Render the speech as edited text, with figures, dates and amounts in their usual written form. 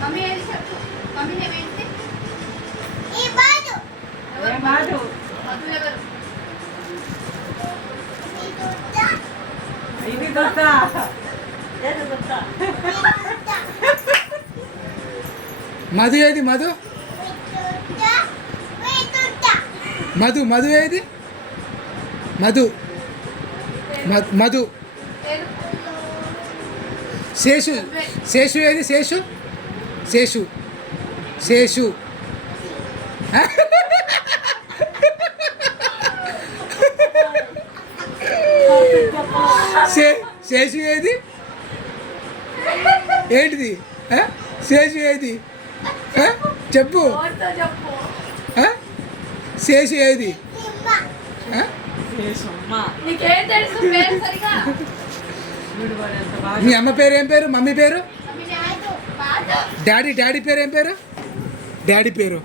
Mummy ఏది చెప్పు. Mummy ఏమేంటి? Madhu ఎవరు? మధు ఏది? మధు మధు మధు ఏది? మధు మధు శేషు శేషు ఏది? శేషు శేషు శేషు శేషు ఏది? ఏంటిది? శేషు ఏది? చెప్పు. శేషు ఏది? మీ అమ్మ పేరు ఏం పేరు? మమ్మీ పేరు? డాడీ పేరు ఏం పేరు? డాడీ పేరు